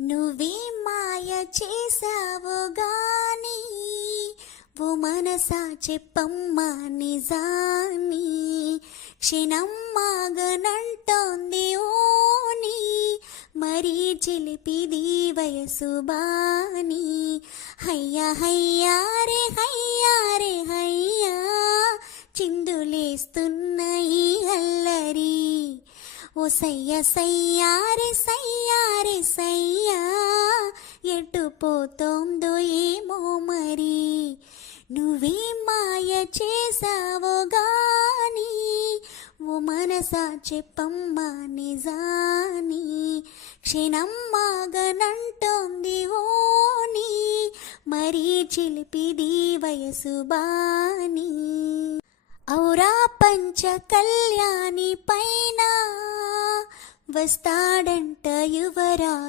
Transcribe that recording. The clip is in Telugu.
నువ్వే మాయ చేసావు గాని ఓ మనసా చెప్పమ్మా నిజాన్ని క్షణం మాగనంటోంది ఓని మరీ చిలిపిది వయసు బాని హయ్యా హయ్యా రే హయ్యా చిందులేస్తున్న ఈ అల్లరి ఓ సయ్యారే సయ్యా ఎటు పోతోందో ఏమో మరి నువ్వే మాయ చేసావో గాని ఓ మనసా చెప్పమ్మా నిజాని క్షణం మాగనంటోంది ఓని మరీ చిలిపిది వయసు బాని ఔరా పంచ కళ్యాణి పైన వస్తాడంట యువరా